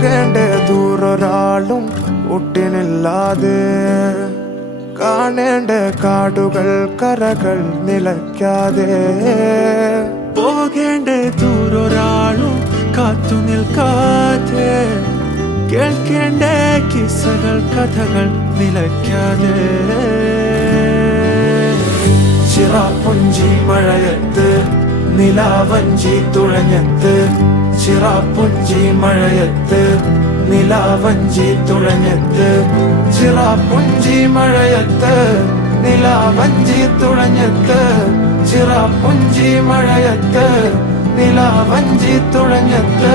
പോകേണ്ട ദൂരൊരാളും ഒട്ടിനില്ലാതെ കാണേണ്ട കാടുകൾ കരകൾ നിലയ്ക്കാതെ പോകേണ്ട ദൂരൊരാളും കാത്തു നിൽക്കാതെ കേൾക്കേണ്ട കിസ്സകൾ കഥകൾ നിലയ്ക്കാതെ ചിറാപ്പുഞ്ചി മഴയത്ത് നിലാവഞ്ചി തുഴഞ്ഞത്ത് ചിറാപ്പുഞ്ചി മഴയത്ത് നിലാവഞ്ചി തുഴഞ്ഞത്ത് ചിറാപ്പുഞ്ചി മഴയത്ത് നിലാവഞ്ചി തുഴഞ്ഞത്ത് ചിറാപ്പുഞ്ചി മഴയത്ത് നിലാവഞ്ചി തുഴഞ്ഞത്ത്